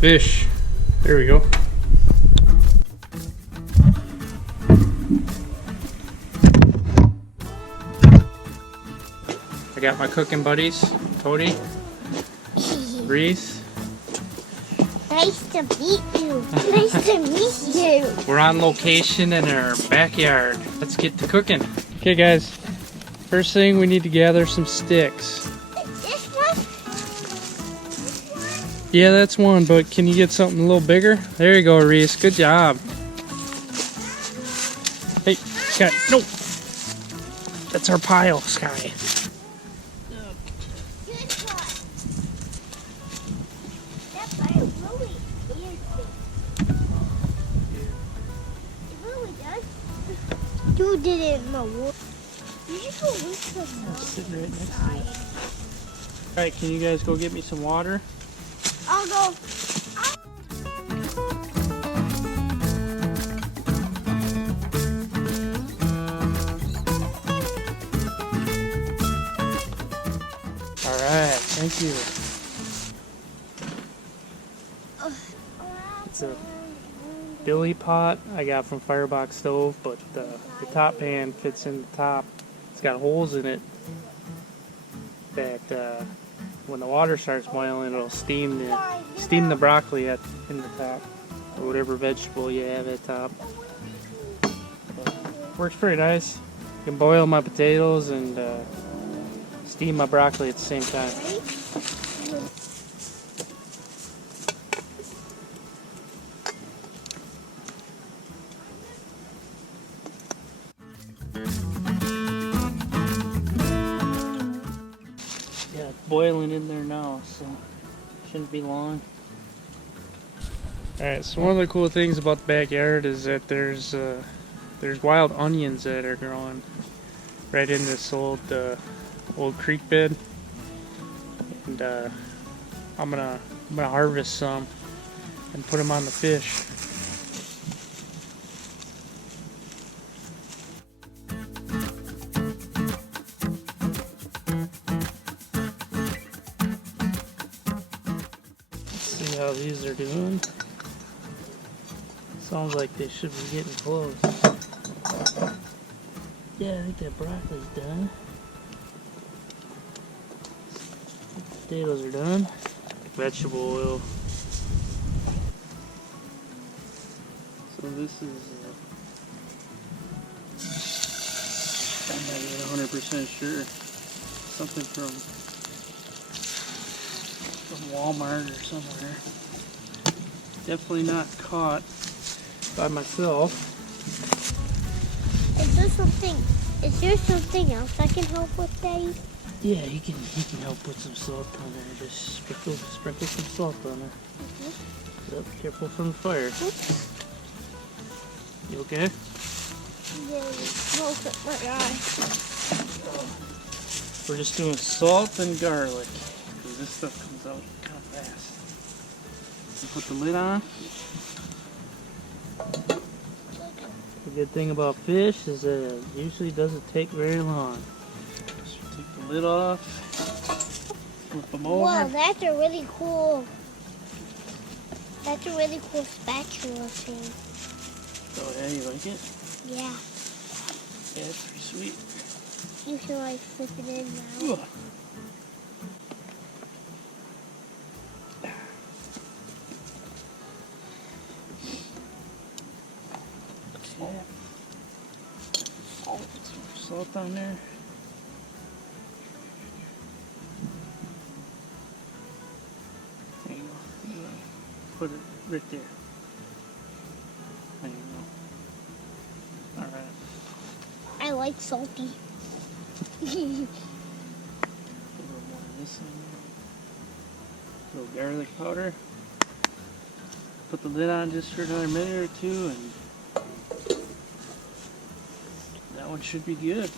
Fish. There we go. I got my cooking buddies, Cody, Reese. Nice to meet you. Nice to meet you. We're on location in our backyard. Let's get to cooking. Okay guys, first thing we need to gather some sticks. This one? Yeah, that's one, but can you get something a little bigger? There you go, Reese. Good job. Hey, Sky. No! That's our pile, Sky. You did it in the water. You should go look for I'm sitting right next to you. Alright, can you guys go get me some water? I'll go. Alright, thank you. It's a billy pot I got from Firebox Stove, but the top pan fits in the top. It's got holes in it that when the water starts boiling, it'll steam the broccoli in the top, or whatever vegetable you have at top. Works pretty nice. You can boil my potatoes and steam my broccoli at the same time. Yeah, it's boiling in there now, so shouldn't be long. Alright, so one of the cool things about the backyard is that there's wild onions that are growing right in this old creek bed, and I'm gonna harvest some and put them on the fish. See how these are doing. Sounds like they should be getting close. Yeah, I think that broccoli's done. Potatoes are done. Vegetable oil. So this is I'm not even 100% sure. Something from Walmart or somewhere. Definitely not caught by myself. Is there something else I can help with, Daddy? Yeah, you can help put some salt on there. Just sprinkle some salt on there. Yep, careful from the fire. Oops. You okay? Yeah, smoke at my eye. We're just doing salt and garlic, because this stuff comes out kind of fast. You put the lid on. The good thing about fish is that it usually doesn't take very long. Just take the lid off, flip them over. Whoa, that's a really cool spatula thing. Oh yeah, you like it? Yeah. Yeah, it's pretty sweet. You can like flip it in now. Ugh. Salt on there. There you go. Put it right there. There you go. Alright. I like salty. Put a little more of this in there. A little garlic powder. Put the lid on just for another minute or two, and that one should be good.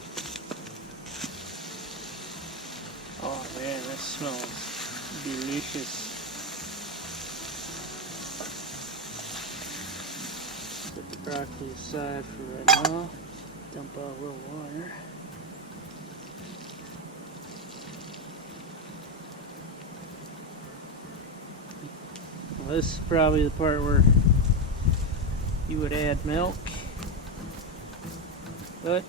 Oh man, that smells delicious. Put the broccoli aside for right now. Dump out a little water. this is probably the part where you would add milk, but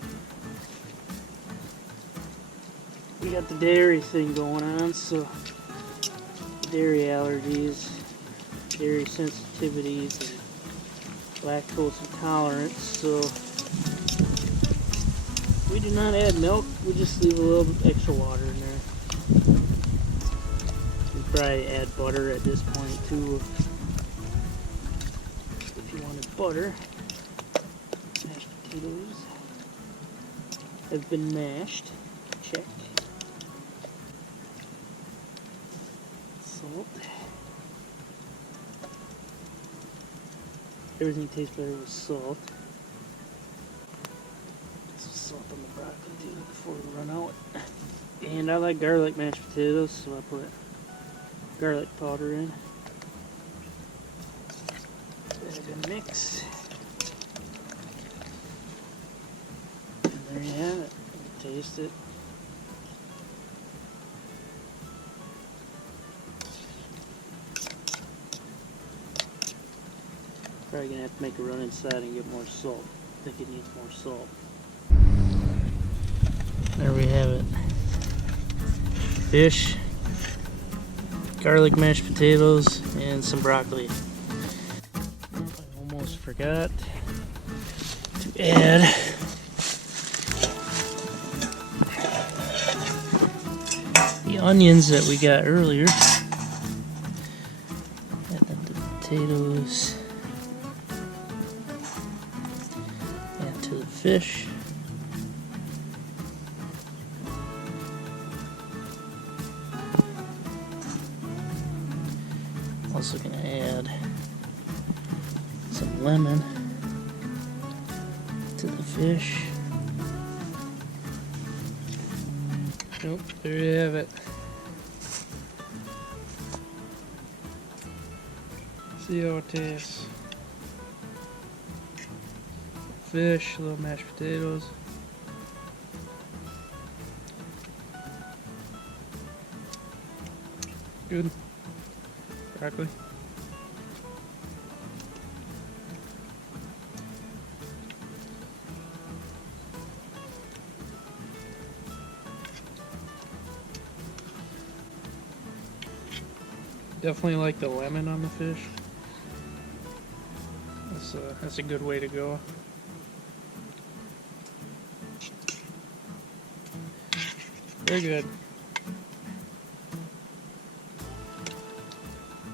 we got the dairy thing going on, so dairy allergies, dairy sensitivities, and lactose intolerance, so we do not add milk, we just leave a little extra water in there. We'd probably add butter at this point too, if you wanted butter. Mashed potatoes have been mashed, check. Salt. Everything tastes better with salt. Some salt on the broccoli too before we run out. And I like garlic mashed potatoes, so I put garlic powder in. Let it mix. And there you have it. Taste it. Probably gonna have to make a run inside and get more salt. I think it needs more salt. There we have it. Fish, garlic mashed potatoes, and some broccoli. I almost forgot to add the onions that we got earlier. Add them to the potatoes. Add to the fish. Also gonna add some lemon to the fish. Nope, there you have it. See how it tastes. Fish, little mashed potatoes. Good. Broccoli. Definitely like the lemon on the fish. That's a good way to go. Very good.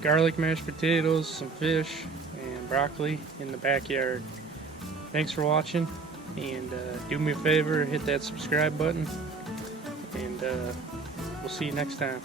Garlic mashed potatoes, some fish, and broccoli in the backyard. Thanks for watching, and do me a favor, hit that subscribe button, and we'll see you next time.